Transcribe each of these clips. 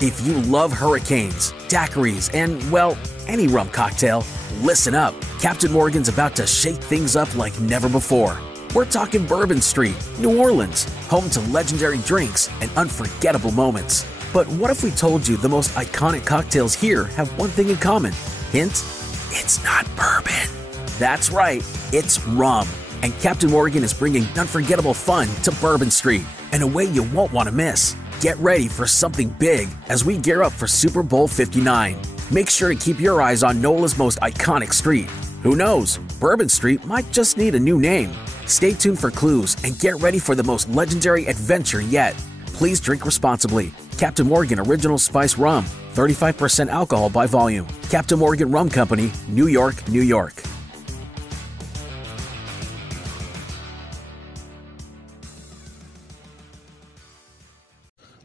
If you love hurricanes, daiquiris, and, well, any rum cocktail, listen up. Captain Morgan's about to shake things up like never before. We're talking Bourbon Street, New Orleans, home to legendary drinks and unforgettable moments. But what if we told you the most iconic cocktails here have one thing in common? Hint, it's not bourbon. That's right, it's rum. And Captain Morgan is bringing unforgettable fun to Bourbon Street in a way you won't want to miss. Get ready for something big as we gear up for Super Bowl 59. Make sure to keep your eyes on NOLA's most iconic street. Who knows, Bourbon Street might just need a new name. Stay tuned for clues and get ready for the most legendary adventure yet. Please drink responsibly. Captain Morgan Original Spice Rum, 35% alcohol by volume. Captain Morgan Rum Company, New York, New York.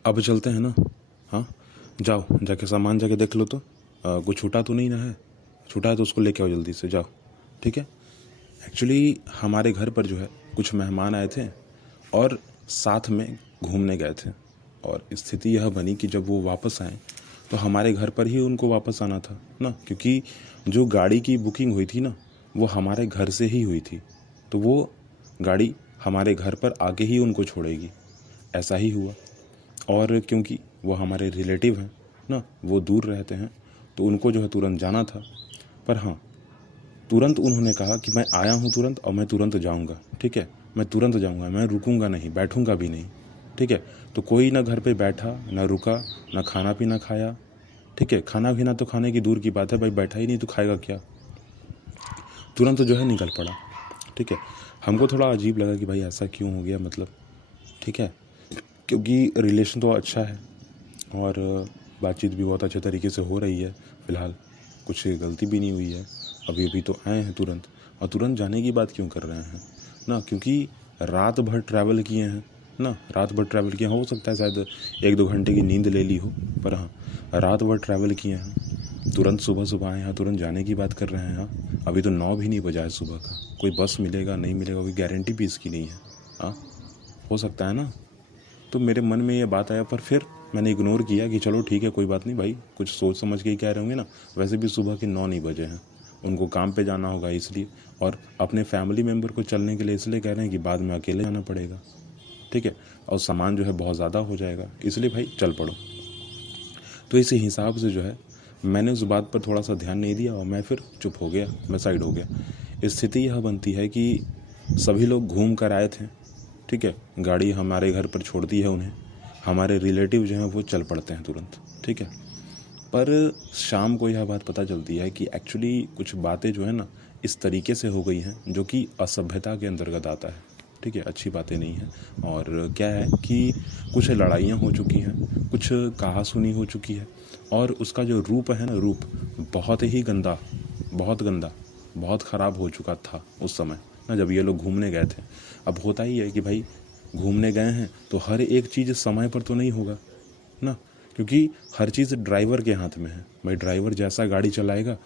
अब चलते हैं ना। हाँ, जाओ जाके सामान जाके देख लो तो कुछ छूटा तो नहीं ना है। छूटा है तो उसको लेके आओ जल्दी से, जाओ। ठीक है। एक्चुअली हमारे घर पर जो है कुछ मेहमान आए थे और साथ में घूमने गए थे, और स्थिति यह बनी कि जब वो वापस आए तो हमारे घर पर ही उनको वापस आना था ना, क्योंकि जो गाड़ी की बुकिंग हुई थी ना वो हमारे घर से ही हुई थी, तो वो गाड़ी हमारे घर पर आके ही उनको छोड़ेगी। ऐसा ही हुआ। और क्योंकि वो हमारे रिलेटिव हैं ना, वो दूर रहते हैं, तो उनको जो है तुरंत जाना था। पर हाँ, तुरंत उन्होंने कहा कि मैं आया हूँ तुरंत और मैं तुरंत जाऊँगा। ठीक है, मैं तुरंत जाऊँगा, मैं रुकूंगा नहीं, बैठूंगा भी नहीं। ठीक है। तो कोई ना घर पे बैठा, ना रुका, ना खाना पीना खाया। ठीक है, खाना पीना तो खाने की दूर की बात है, भाई बैठा ही नहीं तो खाएगा क्या। तुरंत जो है निकल पड़ा। ठीक है। हमको थोड़ा अजीब लगा कि भाई ऐसा क्यों हो गया, मतलब। ठीक है, क्योंकि रिलेशन तो अच्छा है और बातचीत भी बहुत अच्छे तरीके से हो रही है। फ़िलहाल कुछ गलती भी नहीं हुई है। अभी अभी तो आए हैं तुरंत, और तुरंत जाने की बात क्यों कर रहे हैं ना, क्योंकि रात भर ट्रैवल किए हैं ना, रात भर ट्रैवल किए। हो सकता है शायद 1-2 घंटे की नींद ले ली हो, पर हाँ, रात भर ट्रैवल किए हैं। तुरंत सुबह सुबह आए हैं, तुरंत जाने की बात कर रहे हैं। हाँ, अभी तो 9 भी नहीं बजा है सुबह का। कोई बस मिलेगा नहीं मिलेगा कोई गारंटी भी इसकी नहीं है। हाँ, हो सकता है ना। तो मेरे मन में ये बात आया, पर फिर मैंने इग्नोर किया कि चलो ठीक है, कोई बात नहीं भाई, कुछ सोच समझ के ही कह रहे होंगे ना। वैसे भी सुबह के 9 नहीं बजे हैं, उनको काम पे जाना होगा इसलिए, और अपने फैमिली मेम्बर को चलने के लिए इसलिए कह रहे हैं कि बाद में अकेले जाना पड़ेगा। ठीक है, और सामान जो है बहुत ज़्यादा हो जाएगा, इसलिए भाई चल पड़ो। तो इसी हिसाब से जो है मैंने उस बात पर थोड़ा सा ध्यान नहीं दिया और मैं फिर चुप हो गया, मैं साइड हो गया। स्थिति यह बनती है कि सभी लोग घूम कर आए थे। ठीक है, गाड़ी हमारे घर पर छोड़ दी है उन्हें, हमारे रिलेटिव जो हैं वो चल पड़ते हैं तुरंत। ठीक है, पर शाम को यह बात पता चलती है कि एक्चुअली कुछ बातें जो है ना इस तरीके से हो गई हैं जो कि असभ्यता के अंतर्गत आता है। ठीक है, अच्छी बातें नहीं हैं। और क्या है कि कुछ लड़ाइयाँ हो चुकी हैं, कुछ कहासुनी हो चुकी है, और उसका जो रूप है ना, रूप बहुत ही गंदा, बहुत गंदा, बहुत ख़राब हो चुका था उस समय ना, जब ये लोग घूमने गए थे। अब होता ही है कि भाई घूमने गए हैं तो हर एक चीज़ समय पर तो नहीं होगा ना, क्योंकि हर चीज़ ड्राइवर के हाथ में है। भाई ड्राइवर जैसा गाड़ी चलाएगा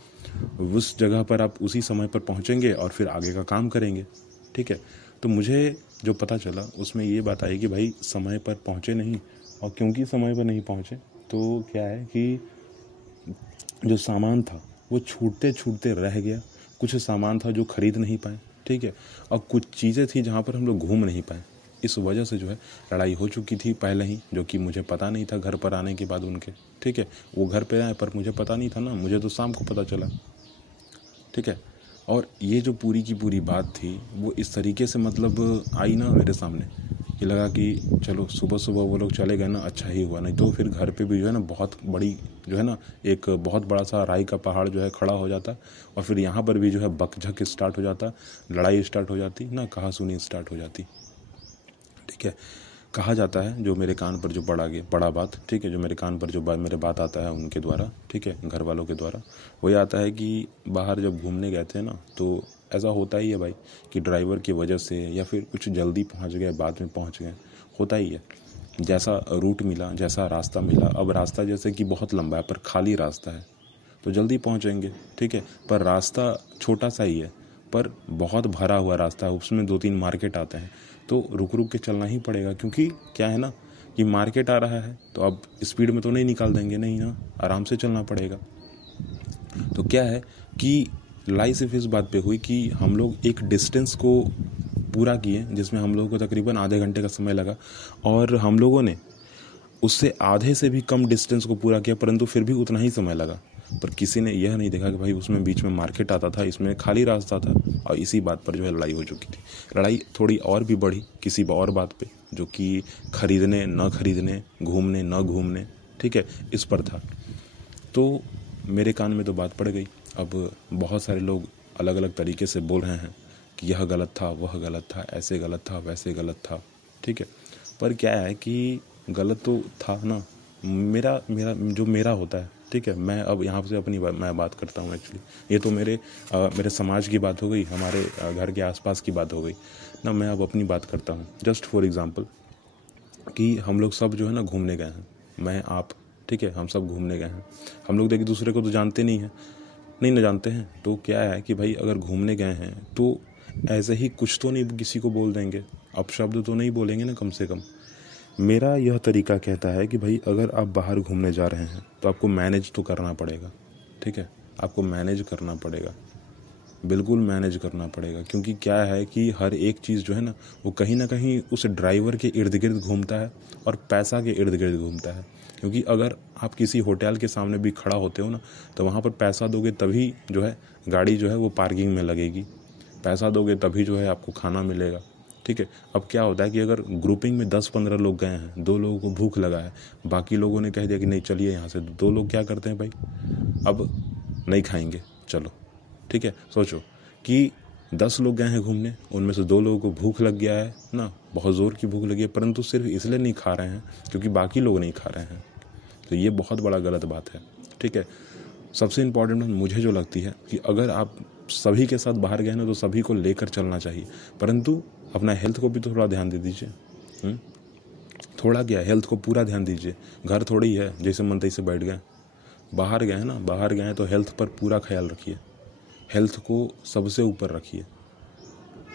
उस जगह पर आप उसी समय पर पहुंचेंगे और फिर आगे का काम करेंगे। ठीक है, तो मुझे जो पता चला उसमें ये बात आई कि भाई समय पर पहुंचे नहीं, और क्योंकि समय पर नहीं पहुंचे तो क्या है कि जो सामान था वो छूटते छूटते रह गया। कुछ सामान था जो खरीद नहीं पाए। ठीक है, और कुछ चीज़ें थी जहाँ पर हम लोग घूम नहीं पाए। इस वजह से जो है लड़ाई हो चुकी थी पहले ही, जो कि मुझे पता नहीं था घर पर आने के बाद उनके। ठीक है, वो घर पे आए पर मुझे पता नहीं था ना, मुझे तो शाम को पता चला। ठीक है, और ये जो पूरी की पूरी बात थी वो इस तरीके से मतलब आई ना मेरे सामने कि लगा कि चलो सुबह सुबह वो लोग चले गए ना, अच्छा ही हुआ, नहीं तो फिर घर पे भी जो है ना बहुत बड़ी जो है ना एक बहुत बड़ा सा राई का पहाड़ जो है खड़ा हो जाता, और फिर यहाँ पर भी जो है बकझक स्टार्ट हो जाता, लड़ाई स्टार्ट हो जाती ना, कहासुनी स्टार्ट हो जाती। ठीक है, कहा जाता है जो मेरे कान पर जो बड़ा बात, ठीक है, जो मेरे कान पर जो मेरे बात आता है उनके द्वारा, ठीक है, घर वालों के द्वारा, वो ये आता है कि बाहर जब घूमने गए थे ना तो ऐसा होता ही है भाई कि ड्राइवर की वजह से या फिर कुछ जल्दी पहुंच गए, बाद में पहुंच गए, होता ही है। जैसा रूट मिला, जैसा रास्ता मिला, अब रास्ता जैसे कि बहुत लंबा है पर खाली रास्ता है तो जल्दी पहुंचेंगे। ठीक है, पर रास्ता छोटा सा ही है पर बहुत भरा हुआ रास्ता है, उसमें 2-3 मार्केट आते हैं, तो रुक रुक के चलना ही पड़ेगा। क्योंकि क्या है ना कि मार्केट आ रहा है तो अब स्पीड में तो नहीं निकाल देंगे, नहीं ना, आराम से चलना पड़ेगा। तो क्या है कि लड़ाई सिर्फ इस बात पे हुई कि हम लोग एक डिस्टेंस को पूरा किए जिसमें हम लोगों को तकरीबन आधे घंटे का समय लगा, और हम लोगों ने उससे आधे से भी कम डिस्टेंस को पूरा किया, परंतु फिर भी उतना ही समय लगा। पर किसी ने यह नहीं देखा कि भाई उसमें बीच में मार्केट आता था, इसमें खाली रास्ता था, और इसी बात पर जो है लड़ाई हो चुकी थी। लड़ाई थोड़ी और भी बढ़ी किसी और बात पे, जो कि खरीदने न खरीदने, घूमने न घूमने, ठीक है, इस पर था। तो मेरे कान में तो बात पड़ गई। अब बहुत सारे लोग अलग अलग तरीके से बोल रहे हैं कि यह गलत था, वह गलत था, ऐसे गलत था, वैसे गलत था, ठीक है। पर क्या है कि गलत तो था ना, मेरा होता है, ठीक है। मैं अब यहाँ से मैं बात करता हूँ। एक्चुअली ये तो मेरे समाज की बात हो गई, हमारे घर के आसपास की बात हो गई ना। मैं अब अपनी बात करता हूँ। जस्ट फॉर एग्जांपल कि हम लोग सब जो है ना घूमने गए हैं, मैं आप, ठीक है, हम सब घूमने गए हैं। हम लोग एक दूसरे को तो जानते नहीं ना जानते हैं। तो क्या है कि भाई अगर घूमने गए हैं तो ऐसे ही कुछ तो नहीं किसी को बोल देंगे, अपशब्द तो नहीं बोलेंगे ना कम से कम। मेरा यह तरीका कहता है कि भाई अगर आप बाहर घूमने जा रहे हैं तो आपको मैनेज तो करना पड़ेगा, ठीक है, आपको मैनेज करना पड़ेगा, बिल्कुल मैनेज करना पड़ेगा। क्योंकि क्या है कि हर एक चीज़ जो है ना वो कहीं ना कहीं उस ड्राइवर के इर्द गिर्द घूमता है और पैसा के इर्द गिर्द घूमता है। क्योंकि अगर आप किसी होटल के सामने भी खड़ा होते हो ना तो वहाँ पर पैसा दोगे तभी जो है गाड़ी जो है वो पार्किंग में लगेगी, पैसा दोगे तभी जो है आपको खाना मिलेगा, ठीक है। अब क्या होता है कि अगर ग्रुपिंग में 10-15 लोग गए हैं, 2 लोगों को भूख लगा है, बाकी लोगों ने कह दिया कि नहीं चलिए यहाँ से, 2 लोग क्या करते हैं भाई, अब नहीं खाएंगे, चलो, ठीक है। सोचो कि 10 लोग गए हैं घूमने, उनमें से 2 लोगों को भूख लग गया है ना, बहुत ज़ोर की भूख लगी है, परंतु सिर्फ इसलिए नहीं खा रहे हैं क्योंकि बाकी लोग नहीं खा रहे हैं। तो ये बहुत बड़ा गलत बात है, ठीक है। सबसे इम्पॉर्टेंट बात मुझे जो लगती है कि अगर आप सभी के साथ बाहर गए ना तो सभी को लेकर चलना चाहिए, परंतु अपना हेल्थ को भी तो थोड़ा ध्यान दे दीजिए। थोड़ा क्या, हेल्थ को पूरा ध्यान दीजिए। घर थोड़ी है जैसे मन तैसे बैठ गए, बाहर गए हैं ना, बाहर गए हैं तो हेल्थ पर पूरा ख्याल रखिए, हेल्थ को सबसे ऊपर रखिए,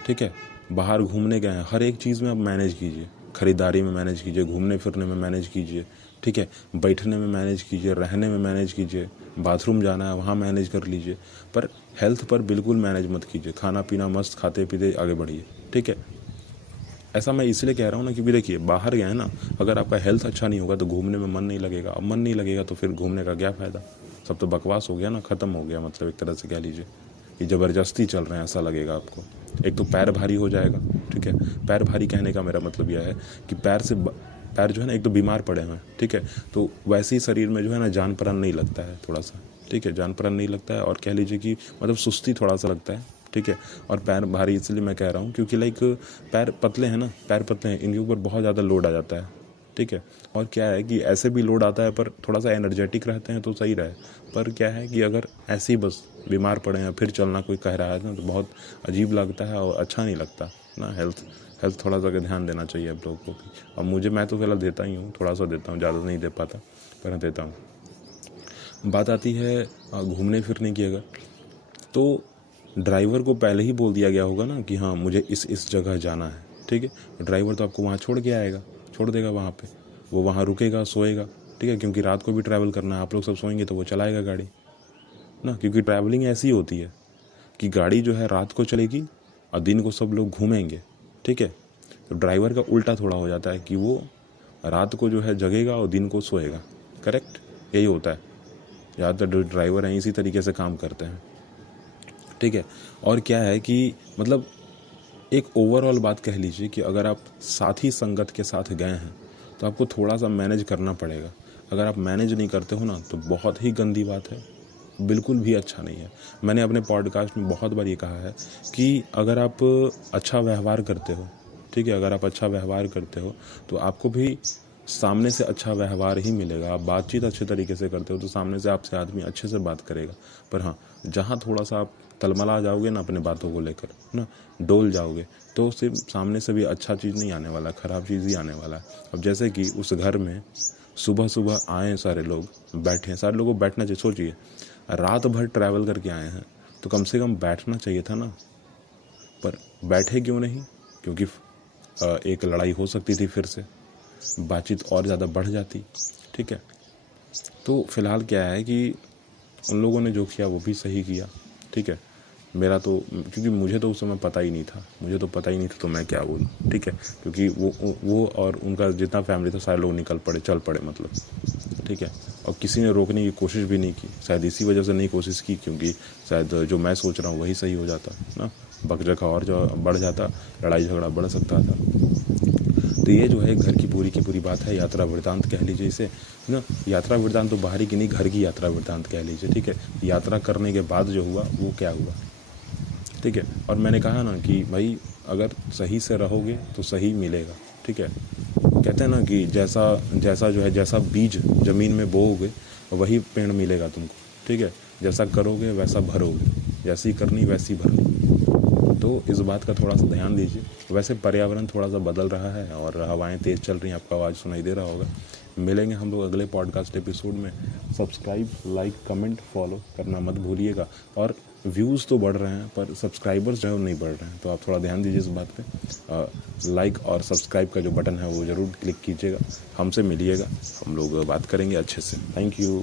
ठीक है। बाहर घूमने गए हैं, हर एक चीज़ में आप मैनेज कीजिए, खरीदारी में मैनेज कीजिए, घूमने फिरने में मैनेज कीजिए, ठीक है, बैठने में मैनेज कीजिए, रहने में मैनेज कीजिए, बाथरूम जाना है वहाँ मैनेज कर लीजिए, पर हेल्थ पर बिल्कुल मैनेज मत कीजिए। खाना पीना मस्त खाते पीते आगे बढ़िए, ठीक है। ऐसा मैं इसलिए कह रहा हूँ ना क्योंकि देखिए बाहर गए ना, अगर आपका हेल्थ अच्छा नहीं होगा तो घूमने में मन नहीं लगेगा, अब मन नहीं लगेगा तो फिर घूमने का क्या फ़ायदा, सब तो बकवास हो गया ना, ख़त्म हो गया। मतलब एक तरह से कह लीजिए कि ज़बरदस्ती चल रहे हैं ऐसा लगेगा आपको। एक तो पैर भारी हो जाएगा, ठीक है। पैर भारी कहने का मेरा मतलब यह है कि पैर जो है ना एक तो बीमार पड़े हैं, ठीक है, तो वैसे ही शरीर में जो है ना जान प्राण नहीं लगता है थोड़ा सा, ठीक है, जान प्राण नहीं लगता है, और कह लीजिए कि मतलब सुस्ती थोड़ा सा लगता है, ठीक है। और पैर भारी इसलिए मैं कह रहा हूँ क्योंकि लाइक पैर पतले हैं ना, पैर पतले हैं, इनके ऊपर बहुत ज़्यादा लोड आ जाता है, ठीक है। और क्या है कि ऐसे भी लोड आता है पर थोड़ा सा एनर्जेटिक रहते हैं तो सही रहे, पर क्या है कि अगर ऐसे ही बस बीमार पड़े हैं फिर चलना कोई कह रहा है ना तो बहुत अजीब लगता है और अच्छा नहीं लगता ना। हेल्थ थोड़ा सा ध्यान देना चाहिए आप लोगों को। अब मैं तो फिलहाल देता ही हूँ, थोड़ा सा देता हूँ, ज़्यादा नहीं दे पाता पर देता हूँ। बात आती है घूमने फिरने की, अगर तो ड्राइवर को पहले ही बोल दिया गया होगा ना कि हाँ मुझे इस जगह जाना है, ठीक है। ड्राइवर तो आपको वहाँ छोड़ के आएगा, छोड़ देगा वहाँ पे, वो वहाँ रुकेगा, सोएगा, ठीक है, क्योंकि रात को भी ट्रैवल करना है, आप लोग सब सोएंगे तो वो चलाएगा गाड़ी ना। क्योंकि ट्रैवलिंग ऐसी होती है कि गाड़ी जो है रात को चलेगी और दिन को सब लोग घूमेंगे, ठीक है। तो ड्राइवर का उल्टा थोड़ा हो जाता है कि वो रात को जो है जगेगा और दिन को सोएगा, करेक्ट, यही होता है। ज़्यादातर जो ड्राइवर हैं इसी तरीके से काम करते हैं, ठीक है। और क्या है कि मतलब एक ओवरऑल बात कह लीजिए कि अगर आप साथी संगत के साथ गए हैं तो आपको थोड़ा सा मैनेज करना पड़ेगा। अगर आप मैनेज नहीं करते हो ना तो बहुत ही गंदी बात है, बिल्कुल भी अच्छा नहीं है। मैंने अपने पॉडकास्ट में बहुत बार ये कहा है कि अगर आप अच्छा व्यवहार करते हो, ठीक है, अगर आप अच्छा व्यवहार करते हो तो आपको भी सामने से अच्छा व्यवहार ही मिलेगा। आप बातचीत अच्छे तरीके से करते हो तो सामने से आपसे आदमी अच्छे से बात करेगा। पर हाँ, जहाँ थोड़ा सा आप तलमला जाओगे ना अपने बातों को लेकर ना, डोल जाओगे, तो सिर्फ सामने से भी अच्छा चीज़ नहीं आने वाला, ख़राब चीज़ ही आने वाला है। अब जैसे कि उस घर में सुबह सुबह आए सारे लोग, बैठे, सारे लोगों को बैठना चाहिए। सोचिए रात भर ट्रैवल करके आए हैं तो कम से कम बैठना चाहिए था ना, पर बैठे क्यों नहीं? क्योंकि एक लड़ाई हो सकती थी फिर से, बातचीत और ज़्यादा बढ़ जाती। ठीक है, तो फ़िलहाल क्या है कि उन लोगों ने जो किया वो भी सही किया। ठीक है, मेरा तो क्योंकि मुझे तो उस समय पता ही नहीं था, तो मैं क्या बोलूँ। ठीक है, क्योंकि वो और उनका जितना फैमिली था सारे लोग चल पड़े मतलब। ठीक है, और किसी ने रोकने की कोशिश भी नहीं की। शायद इसी वजह से नहीं कोशिश की क्योंकि शायद जो मैं सोच रहा हूँ वही सही हो जाता ना, बकझका और जो बढ़ जाता, लड़ाई झगड़ा बढ़ सकता था। तो ये जो है घर की पूरी बात है, यात्रा वृत्तांत कह लीजिए इसे ना। यात्रा वृत्तांत तो बाहरी की नहीं, घर की यात्रा वृत्तांत कह लीजिए। ठीक है, यात्रा करने के बाद जो हुआ वो क्या हुआ। ठीक है, और मैंने कहा ना कि भाई अगर सही से रहोगे तो सही मिलेगा। ठीक है, कहते हैं ना कि जैसा बीज ज़मीन में बोओगे वही पेड़ मिलेगा तुमको। ठीक है, जैसा करोगे वैसा भरोगे, जैसी करनी वैसी भरनी। तो इस बात का थोड़ा सा ध्यान दीजिए। वैसे पर्यावरण थोड़ा सा बदल रहा है और हवाएं तेज़ चल रही हैं, आपको आवाज़ सुनाई दे रहा होगा। मिलेंगे हम लोग अगले पॉडकास्ट एपिसोड में। सब्सक्राइब, लाइक, कमेंट, फॉलो करना मत भूलिएगा। और व्यूज़ तो बढ़ रहे हैं पर सब्सक्राइबर्स जो है वो नहीं बढ़ रहे हैं, तो आप थोड़ा ध्यान दीजिए इस बात पे। लाइक और सब्सक्राइब का जो बटन है वो ज़रूर क्लिक कीजिएगा। हमसे मिलिएगा, हम लोग बात करेंगे अच्छे से। Thank you.